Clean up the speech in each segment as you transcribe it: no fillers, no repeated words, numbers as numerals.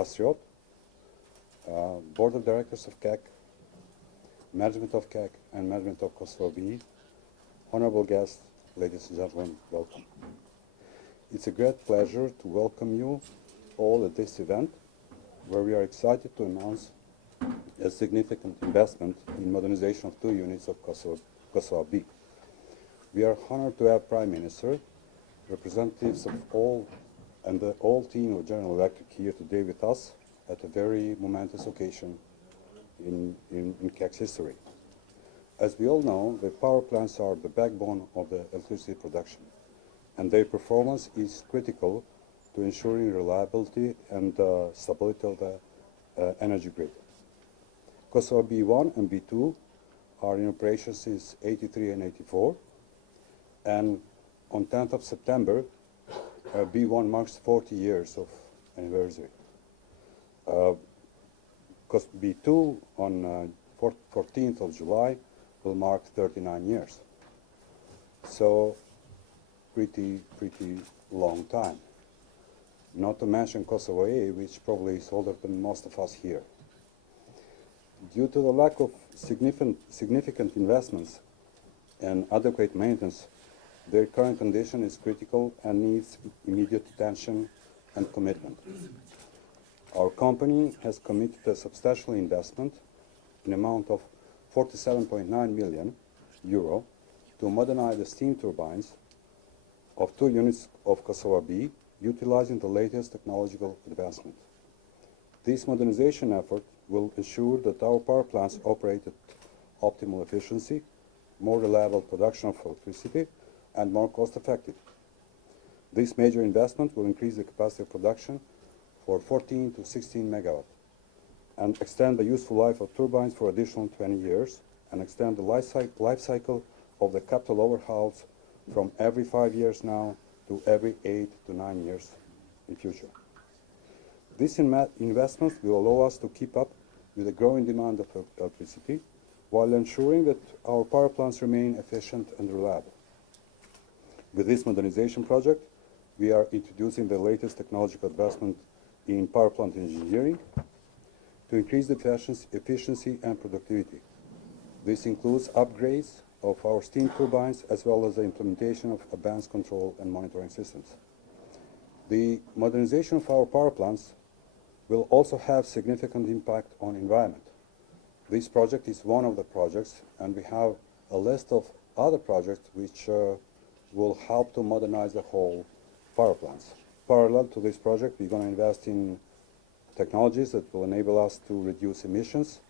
Kastriot, Board of Directors of KEK, Management of KEK, and Management of KosovaPress, honorable guests, ladies and gentlemen, welcome. It's a great pleasure to welcome you all at this event, where we are excited to announce a significant investment in modernization of 2 units of KosovaPress. We are honored to have Prime Minister, representatives of all, and the whole team of General Electric here today with us at a very momentous occasion in KEK's history. As we all know, the power plants are the backbone of the electricity production, and their performance is critical to ensuring reliability and stability of the energy grid. Kosovo B1 and B2 are in operation since 83 and 84, and on 10th of September, B1 marks 40 years of anniversary. B2 on 14th of July will mark 39 years. So pretty long time. Not to mention Kosovo A, which probably is older than most of us here. Due to the lack of significant investments and adequate maintenance, their current condition is critical and needs immediate attention and commitment. Our company has committed a substantial investment in amount of 47.9 million euro to modernize the steam turbines of 2 units of Kosovo B, utilizing the latest technological advancement. This modernization effort will ensure that our power plants operate at optimal efficiency, more reliable production of electricity, and more cost-effective. This major investment will increase the capacity of production for 14 to 16 megawatt, and extend the useful life of turbines for additional 20 years, and extend the life cycle of the capital overhauls from every 5 years now to every 8 to 9 years in future. These investments will allow us to keep up with the growing demand of electricity, while ensuring that our power plants remain efficient and reliable. With this modernization project, we are introducing the latest technological advancement in power plant engineering to increase the efficiency and productivity. This includes upgrades of our steam turbines, as well as the implementation of advanced control and monitoring systems. The modernization of our power plants will also have significant impact on environment. This project is one of the projects, and we have a list of other projects which will help to modernize the whole power plants. Parallel to this project, we're going to invest in technologies that will enable us to reduce emissions.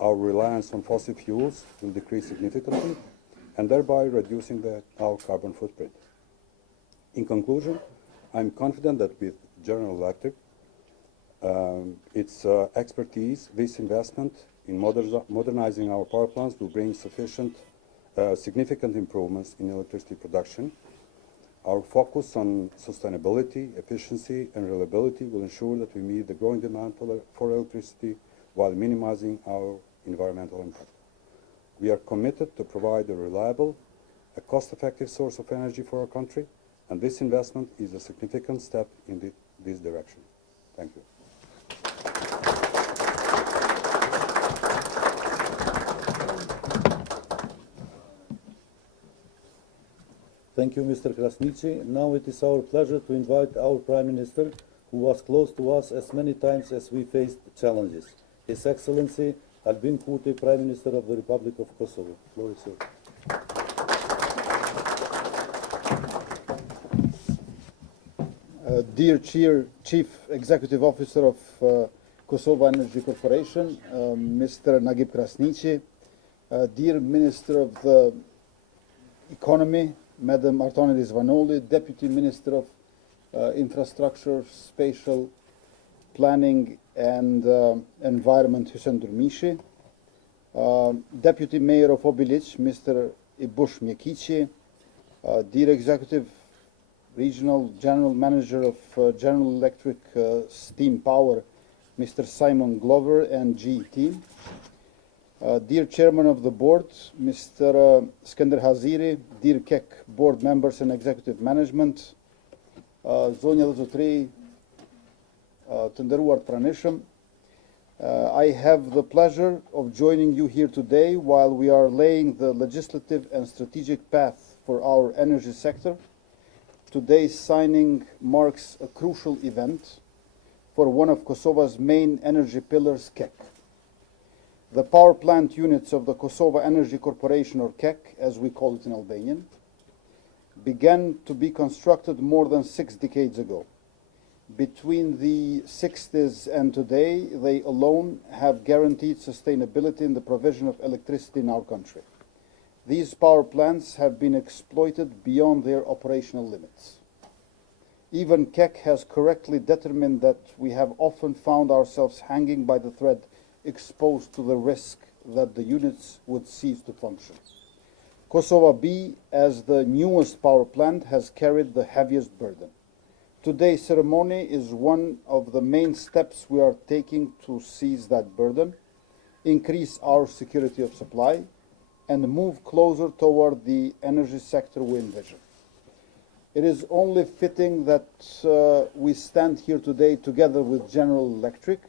Our reliance on fossil fuels will decrease significantly, and thereby reducing our carbon footprint. In conclusion, I'm confident that with General Electric, its expertise, this investment in modernizing our power plants will bring significant improvements in electricity production. Our focus on sustainability, efficiency, and reliability will ensure that we meet the growing demand for electricity while minimizing our environmental impact. We are committed to provide a reliable, a cost-effective source of energy for our country, and this investment is a significant step in this direction. Thank you. Thank you, Mr. Krasniqi. Now it is our pleasure to invite our Prime Minister, who was close to us as many times as we faced challenges. His Excellency Albin Kurti, Prime Minister of the Republic of Kosovo. Floor is yours. Dear Chief Executive Officer of Kosovo Energy Corporation, Mr. Nagib Krasniqi, dear Minister of the Economy, Madam Artone Rizvanoli, Deputy Minister of Infrastructure, Spatial Planning and Environment, Hüseyin Durmishi, Deputy Mayor of Obilic, Mr. Ibush Mjekici, dear Executive Regional General Manager of General Electric Steam Power, Mr. Simon Glover and GE team, dear Chairman of the Board, Mr. Skender Haziri, dear KEK Board members and Executive Management, Zonja Lëzotri, të nderuar pranishëm, I have the pleasure of joining you here today while we are laying the legislative and strategic path for our energy sector. Today's signing marks a crucial event for one of Kosova's main energy pillars, KEK. The power plant units of the Kosova Energy Corporation, or KEK, as we call it in Albanian, began to be constructed more than 6 decades ago. Between the 60s and today, they alone have guaranteed sustainability in the provision of electricity in our country. These power plants have been exploited beyond their operational limits. Even KEK has correctly determined that we have often found ourselves hanging by the thread, exposed to the risk that the units would cease to function. Kosova B, as the newest power plant, has carried the heaviest burden. Today's ceremony is one of the main steps we are taking to seize that burden, increase our security of supply, and move closer toward the energy sector we envision. It is only fitting that we stand here today together with General Electric,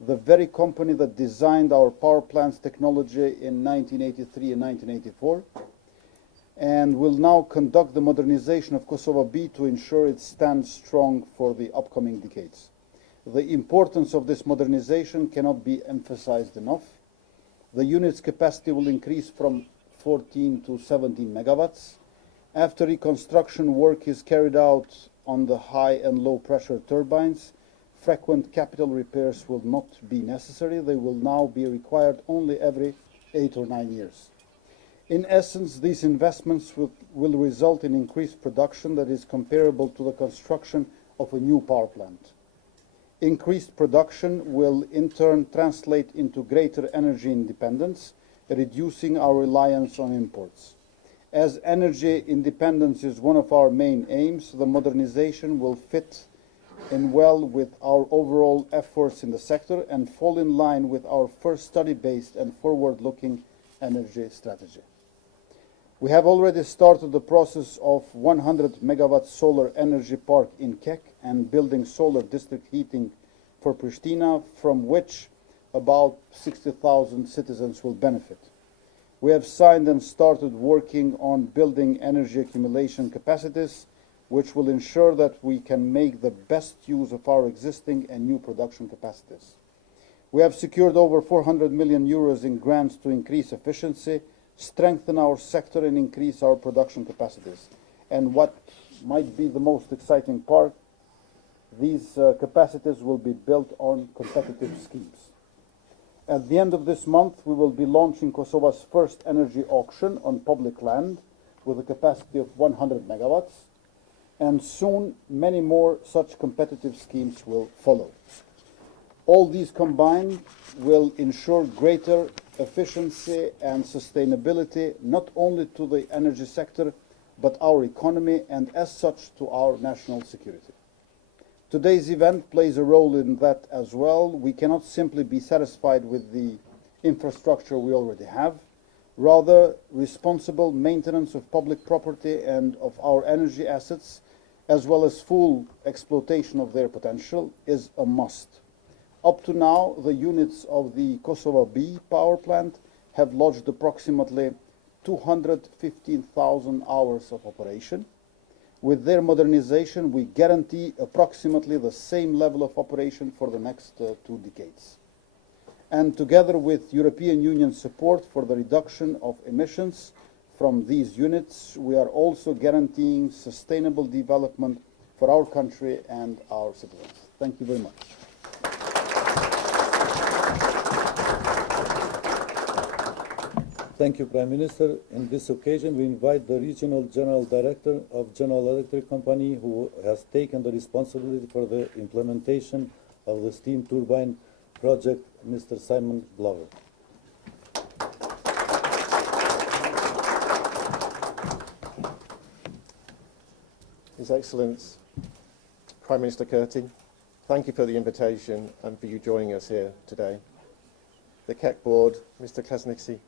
the very company that designed our power plants technology in 1983 and 1984, and will now conduct the modernization of Kosova B to ensure it stands strong for the upcoming decades. The importance of this modernization cannot be emphasized enough. The unit's capacity will increase from 14 to 17 megawatts. After reconstruction work is carried out on the high and low pressure turbines, frequent capital repairs will not be necessary. They will now be required only every 8 or 9 years. In essence, these investments will result in increased production that is comparable to the construction of a new power plant. Increased production will in turn translate into greater energy independence, reducing our reliance on imports. As energy independence is one of our main aims, the modernization will fit in well with our overall efforts in the sector and fall in line with our first study-based and forward-looking energy strategy. We have already started the process of 100 megawatt solar energy park in KEK and building solar district heating for Pristina, from which about 60,000 citizens will benefit. We have signed and started working on building energy accumulation capacities, which will ensure that we can make the best use of our existing and new production capacities. We have secured over 400 million euros in grants to increase efficiency, strengthen our sector and increase our production capacities. And what might be the most exciting part, these capacities will be built on competitive schemes. At the end of this month, we will be launching Kosova's first energy auction on public land with a capacity of 100 megawatts, and soon many more such competitive schemes will follow. All these combined will ensure greater efficiency and sustainability not only to the energy sector but our economy and as such to our national security. Today's event plays a role in that as well. We cannot simply be satisfied with the infrastructure we already have. Rather, responsible maintenance of public property and of our energy assets, as well as full exploitation of their potential, is a must. Up to now, the units of the Kosova B power plant have lodged approximately 215,000 hours of operation. With their modernization, we guarantee approximately the same level of operation for the next 2 decades. And together with European Union support for the reduction of emissions from these units, we are also guaranteeing sustainable development for our country and our citizens. Thank you very much. Thank you, Prime Minister. In this occasion, we invite the Regional General Director of General Electric Company, who has taken the responsibility for the implementation of the steam turbine project, Mr. Simon Glover. His Excellency Prime Minister Kurti, thank you for the invitation and for you joining us here today. The KEK Board, Mr. Klasnici,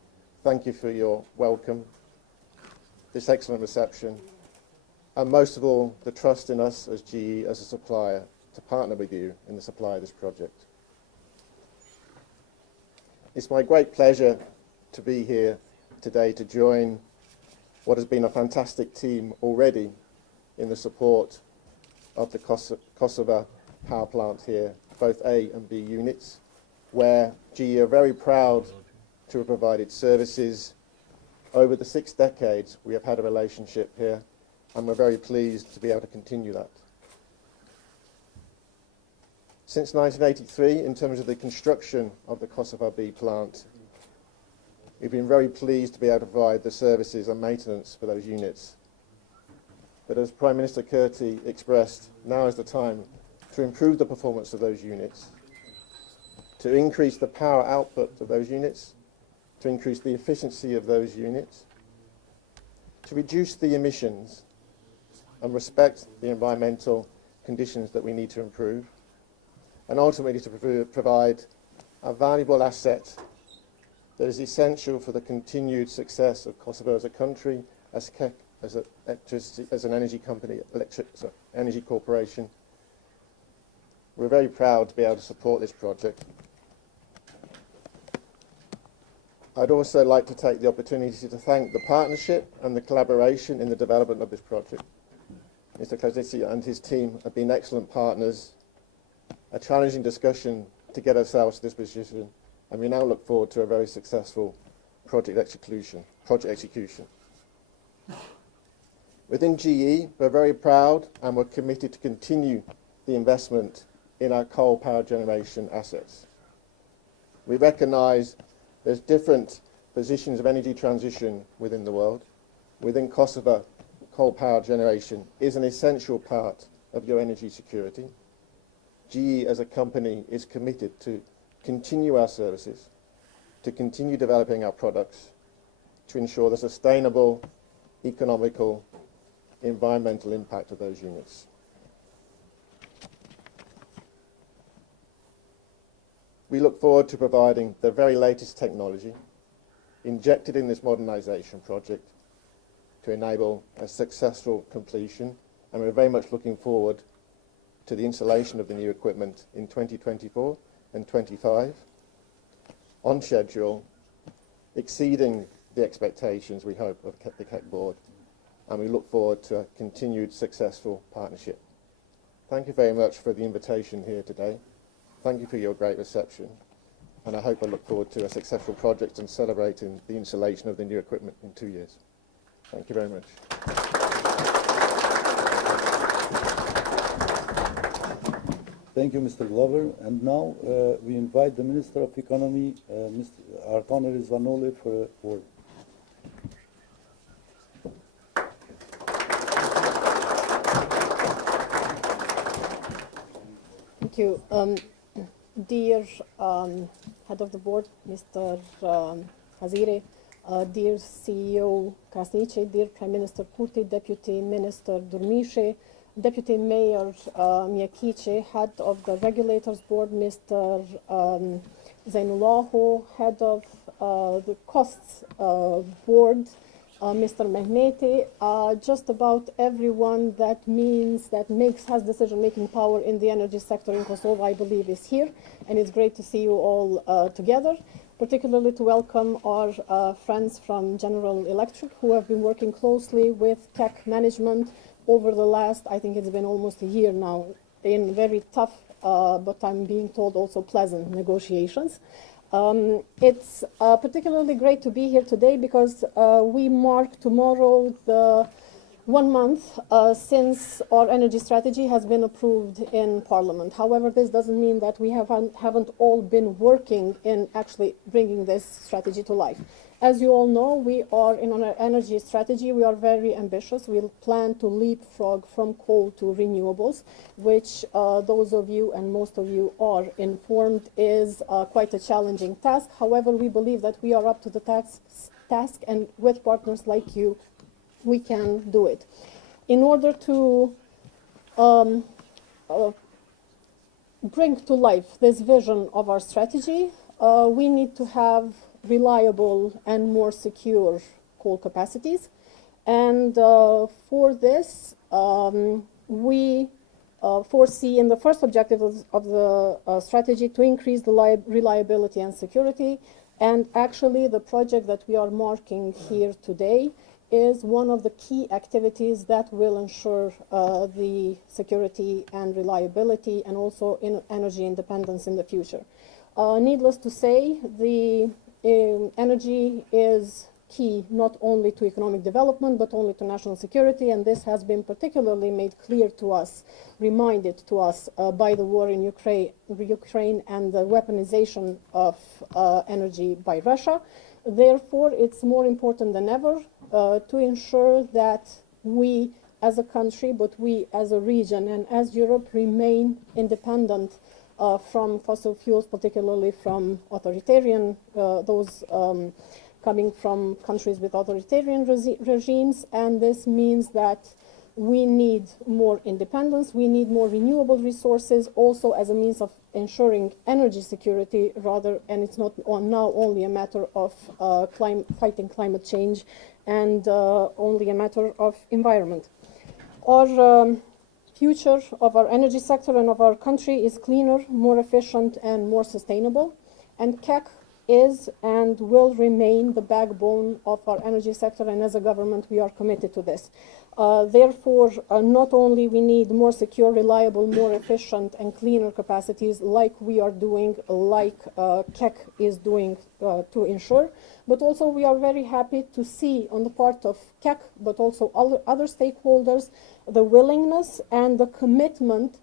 thank you for your welcome, this excellent reception, and most of all, the trust in us as GE as a supplier to partner with you in the supply of this project. It's my great pleasure to be here today to join what has been a fantastic team already in the support of the Kosova power plant here, both A and B units, where GE are very proud to have provided services. Over the 6 decades we have had a relationship here, and we're very pleased to be able to continue that. Since 1983, in terms of the construction of the Kosova B plant, we've been very pleased to be able to provide the services and maintenance for those units. But as Prime Minister Kurti expressed, now is the time to improve the performance of those units, to increase the power output of those units, to increase the efficiency of those units, to reduce the emissions and respect the environmental conditions that we need to improve, and ultimately to provide a valuable asset that is essential for the continued success of Kosovo as a country, as KEK, as an energy company, energy corporation. We're very proud to be able to support this project. I'd also like to take the opportunity to thank the partnership and the collaboration in the development of this project. Mr. Krasniqi and his team have been excellent partners, a challenging discussion to get ourselves to this position, and we now look forward to a very successful project execution. Within GE, we're very proud and we're committed to continue the investment in our coal power generation assets. We recognise there's different positions of energy transition within the world. Within Kosovo, coal power generation is an essential part of your energy security. GE as a company is committed to continue our services, to continue developing our products, to ensure the sustainable, economical, environmental impact of those units. We look forward to providing the very latest technology injected in this modernisation project to enable a successful completion, and we're very much looking forward to the installation of the new equipment in 2024 and 25 on schedule, exceeding the expectations we hope of the KEK board, and we look forward to a continued successful partnership. Thank you very much for the invitation here today. Thank you for your great reception, and I hope I look forward to a successful project and celebrating the installation of the new equipment in 2 years. Thank you very much. Thank you, Mr. Glover. And now we invite the Minister of Economy, Mr. Arkan Rizvanoli, for a word. Thank you. Dear Head of the Board, Mr. Hazire, dear CEO Krasniqi, dear Prime Minister Kurti, Deputy Minister Durmishi, Deputy Mayor Mjakici, Head of the Regulators Board, Mr. Zainullahu, Head of the Costs Board, Mr. Mehneti, just about everyone that has decision-making power in the energy sector in Kosovo, I believe, is here, and it's great to see you all together. Particularly to welcome our friends from General Electric, who have been working closely with KEK management over the last, I think it's been almost a year now, in very tough, but I'm being told also pleasant negotiations. It's particularly great to be here today because we mark tomorrow the 1 month since our energy strategy has been approved in Parliament. However, this doesn't mean that we haven't all been working in actually bringing this strategy to life. As you all know, we are in our energy strategy, we are very ambitious. We plan to leapfrog from coal to renewables, which those of you and most of you are informed is quite a challenging task. However, we believe that we are up to the task, and with partners like you, we can do it. In order to bring to life this vision of our strategy, we need to have reliable and more secure coal capacities. And for this, we foresee in the first objective of the strategy to increase the reliability and security. And actually, the project that we are marking here today is one of the key activities that will ensure the security and reliability and also energy independence in the future. Needless to say, the energy is key not only to economic development but only to national security, and this has been particularly made clear to us, reminded to us by the war in Ukraine and the weaponization of energy by Russia. Therefore, it's more important than ever to ensure that we as a country, but we as a region and as Europe remain independent from fossil fuels, particularly from authoritarian, those coming from countries with authoritarian regimes. And this means that we need more independence, we need more renewable resources also as a means of ensuring energy security rather, and it's not now only a matter of fighting climate change and only a matter of environment. Our future of our energy sector and of our country is cleaner, more efficient and more sustainable, and KEK is and will remain the backbone of our energy sector, and as a government we are committed to this. Therefore, not only we need more secure, reliable, more efficient and cleaner capacities like we are doing, like KEK is doing to ensure, but also we are very happy to see on the part of KEK, but also other stakeholders, the willingness and the commitment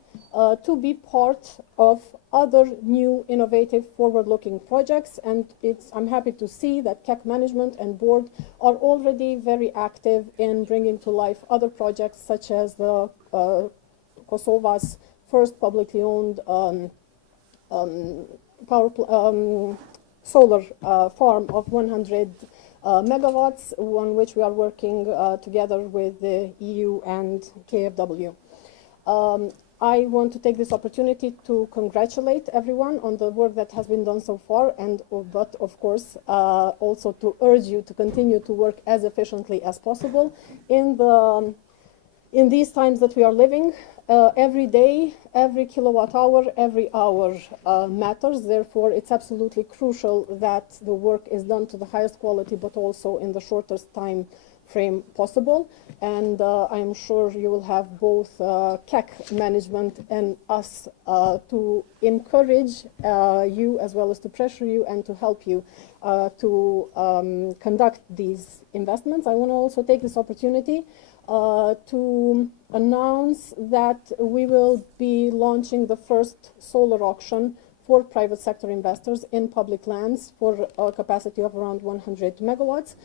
to be part of other new, innovative, forward-looking projects. And I'm happy to see that KEK management and board are already very active in bringing to life other projects, such as the Kosova's first publicly owned solar farm of 100 megawatts, on which we are working together with the EU and KfW. I want to take this opportunity to congratulate everyone on the work that has been done so far, but of course also to urge you to continue to work as efficiently as possible in these times that we are living. Every day, every kilowatt hour, every hour matters. Therefore, it's absolutely crucial that the work is done to the highest quality, but also in the shortest time frame possible. And I am sure you will have both KEK management and us to encourage you as well as to pressure you and to help you to conduct these investments. I want to also take this opportunity to announce that we will be launching the first solar auction for private sector investors in public lands for a capacity of around 100 megawatts.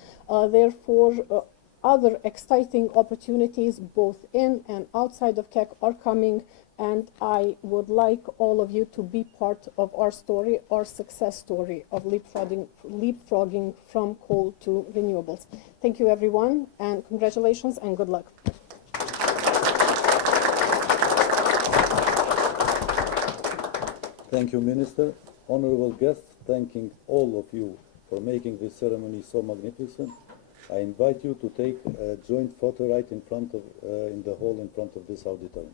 Therefore, other exciting opportunities both in and outside of KEK are coming, and I would like all of you to be part of our story, our success story of leapfrogging from coal to renewables. Thank you, everyone, and congratulations and good luck. Thank you, Minister. Honorable guests, thanking all of you for making this ceremony so magnificent. I invite you to take a joint photo right in front of, in the hall in front of this auditorium.